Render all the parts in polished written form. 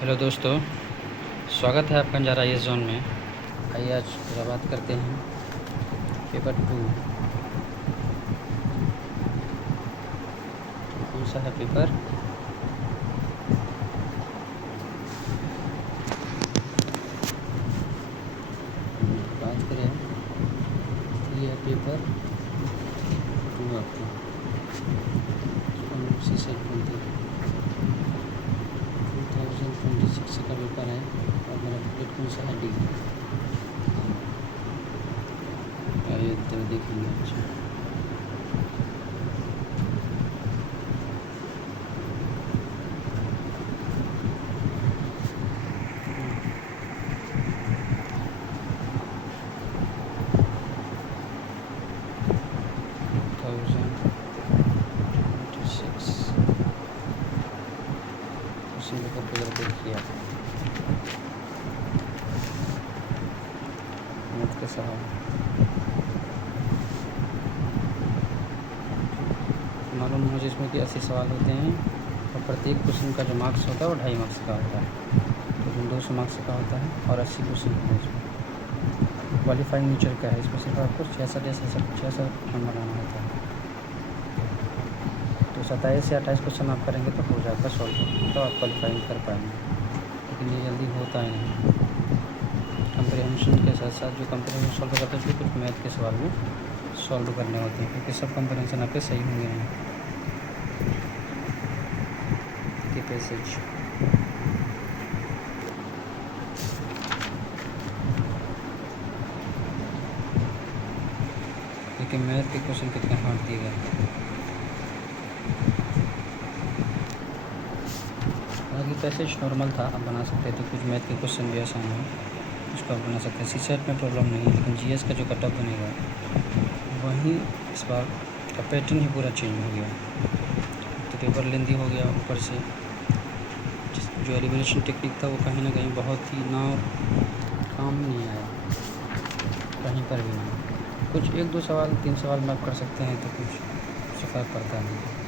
Hello दोस्तों, स्वागत है आपका नजारा ये जोन में। आइए आज थोड़ा बात करते हैं पेपर 2। कौन सा है पेपर? बात करें तो ये है पेपर 2 आपका CSAT 2026 का पेपर है और मेरा बुकलेट कौन सा है? डी। आइए तो देखेंगे। अच्छा, उसी पेपर को जरा देखिए आप। मैथ के सवाल मालूम हो जिसमें कि 80 सवाल होते हैं और प्रत्येक क्वेश्चन का जो मार्क्स होता है वो 2.5 मार्क्स का होता है। तो 200 मार्क्स का होता है और 80 क्वेश्चन होते हैं इसमें। क्वालिफाइंग नेचर का है, इसमें सिर्फ आपको 66 नंबर आना होता है। तो 27 या 28 क्वेश्चन आप करेंगे तो हो जाएगा सॉल्व, तो आप क्वालिफाइंग कर पाएंगे। लेकिन ये जल्दी होता ही नहीं। कंप्रीहेंशन के साथ साथ जो कंप्रीहेंशन सॉल्व करते हैं कुछ मैथ के सवाल भी सॉल्व करने होते हैं, क्योंकि सब कंप्रीहेंशन आपके सही होंगे नहीं। के पैसेज क्योंकि मैथ के क्वेश्चन कितने हार्ड दिए गए। बाकी पैसेज नॉर्मल था, आप बना सकते थे। कुछ मैथ के क्वेश्चन भी आसान है, उसको आप बना सकते हैं। CSAT में प्रॉब्लम नहीं है, लेकिन GS का जो कटअप बनेगा वहीं इस बार का पैटर्न ही पूरा चेंज हो गया। तो पेपर लेंदी हो गया, ऊपर से जो एलिमिनेशन टेक्निक था वो कहीं ना कहीं बहुत ही ना काम नहीं आया, कहीं पर भी नहीं। कुछ 1-2 सवाल 3 सवाल में आप कर सकते हैं, तो कुछ फ़र्क पड़ता नहीं।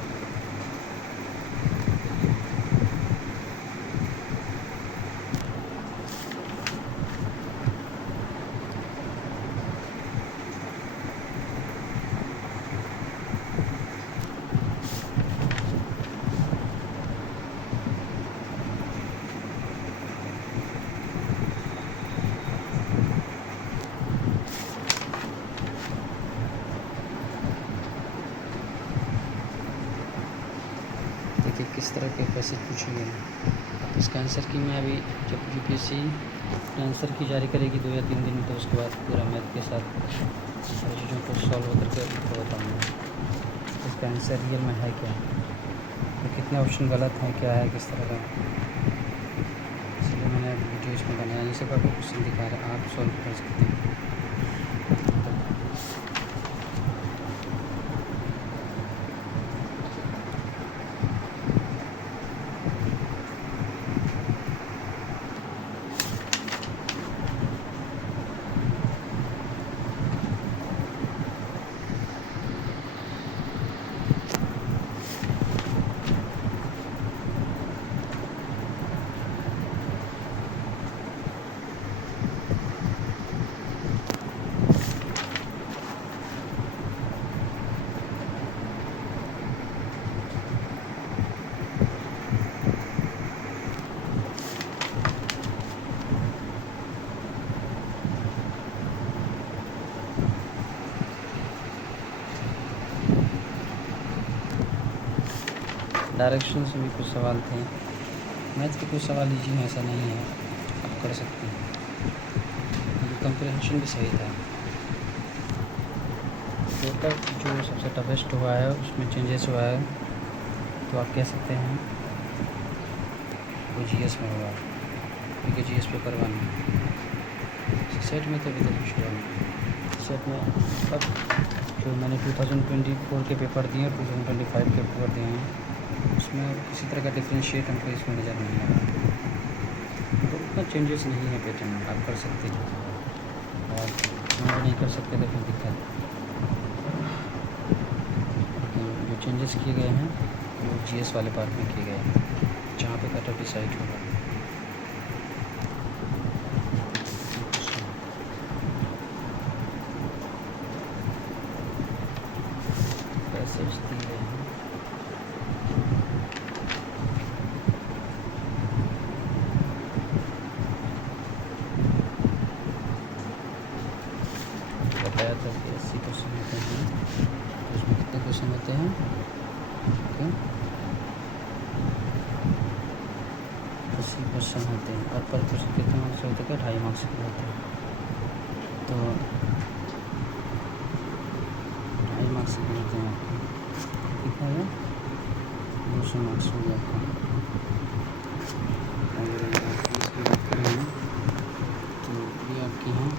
देखिए किस तरह के पैसेज पूछे गए हैं। इसका आंसर की मैं अभी जब UPSC आंसर की जारी करेगी 2 या 3 दिन में, तो उसके बाद पूरा मैथ के साथ सारी चीज़ों को सॉल्व करके आपको बताऊँगा इसका आंसर रियल में है क्या, तो कितने ऑप्शन गलत हैं, क्या है, किस तरह का। इसलिए मैंने वीडियो इसमें बनाया, ये सब आपको क्वेश्चन दिखा रहा है, आप सॉल्व कर सकते हैं। डायरेक्शन से भी कुछ सवाल थे। मैथ के कुछ सवाल इजी हैं, ऐसा नहीं है, आप कर सकते हैं। कंप्रीहेंशन भी सही था। पेपर जो सबसे टफेस्ट हुआ है उसमें चेंजेस हुआ है, तो आप कह सकते हैं वो GS में हुआ, क्योंकि GS पेपर 1 है। सेट में तो अभी तक कुछ हुआ नहीं। सेट में अब जो मैंने 2024 के पेपर दिए और 2025 के पेपर दिए हैं, उसमें किसी तरह का डिफ्रेंशिएट हमको इसमें नज़र नहीं आ रहा। तो उतना चेंजेस नहीं है पैटर्न में, आप कर सकते हैं। और अगर नहीं कर सकते तो फिर दिक्कत। लेकिन जो चेंजेस किए गए हैं वो GS वाले पार्ट में किए गए हैं, जहाँ पे कटअप डिसाइड होगा। 80 क्वेश्चन होते हैं और पर क्वेश्चन कितने मार्क्स होते हैं? 2.5 मार्क्स के होते हैं। तो 2.5 मार्क्स के होते हैं आपको कितना है? 200 मार्क्स हो गया आपका। अगर इसकी बात करें तो ये आपकी हैं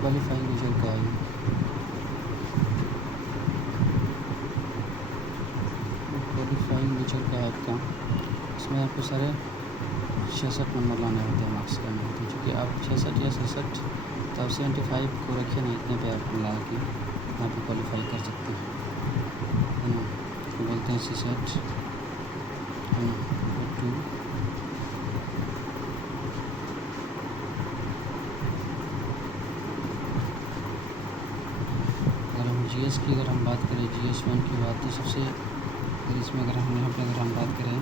क्वालिफाइंग रिजल्ट का है। क्वालिफाइंग रिजल्ट का है आपका, इसमें आपको सारे 66 नंबर लाने होते हैं मार्क्स करने होते हैं, चूँकि आप 66 या 67 तो आप 75 को रखिए ना, इतने पे आप ला के यहाँ पर क्वालिफाई कर सकते हैं, है ना। तो बोलते हैं 67 टू जीएस की अगर हम बात करें, GS 1 की बात, तो सबसे अगर इसमें अगर हम यहाँ पर अगर हम बात करें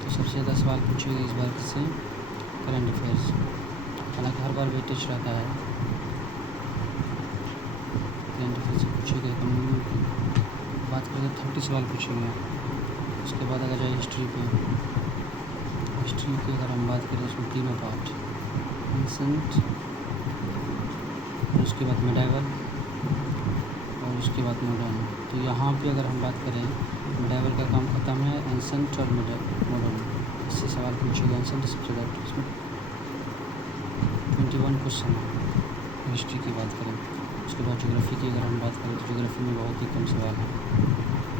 तो सबसे ज़्यादा सवाल पूछे गए इस बार किससे? Current affairs. हालांकि हर बार वेटेज रहता है, करंट अफेयर्स से पूछे गए। बात करें तो 30 सवाल पूछे गए। उसके बाद अगर जाए हिस्ट्री पे, हिस्ट्री की अगर हम बात करें उसमें तीनों पार्ट, एंसेंट, उसके बाद मिडाइवल और उसके बाद मॉडर्न। तो यहाँ पे अगर हम बात करें मिडाइवल का काम ख़त्म है, एंसेंट और मॉडर्न इससे सवाल पूछे गए। एंसेंट सबसे ज़्यादा, इसमें 21 क्वेश्चन है हिस्ट्री की बात करें। उसके बाद ज्योग्राफी की अगर हम बात करें तो ज्योग्राफी में बहुत ही कम सवाल है,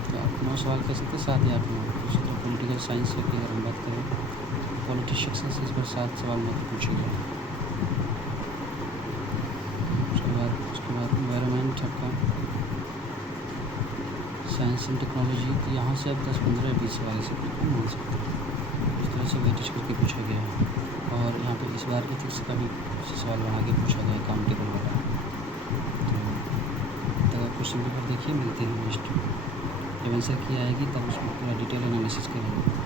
तो आप 9 सवाल कह सकते हैं, 7 या 8 9। उसी तरह पॉलिटिकल साइंस की अगर हम बात करें, पॉलिटिशियन से इस पर 7 सवाल में पूछे गए। उसके बाद इन्वायरमेंट आपका, साइंस एंड टेक्नोलॉजी, तो यहाँ से आप 10 15 20 सवाल से मिल सकते हैं। इस तरह से वेटेज करके पूछा गया है। और यहाँ पे इस बार इथिक्स का भी सवाल बना के पूछा गया, काम टेबल वाला। तो अगर क्वेश्चन पेपर देखिए मिलते हैं नेक्स्ट, जब आंसर की आएगी तब उसमें पूरा डिटेल एनालिसिस करेंगे।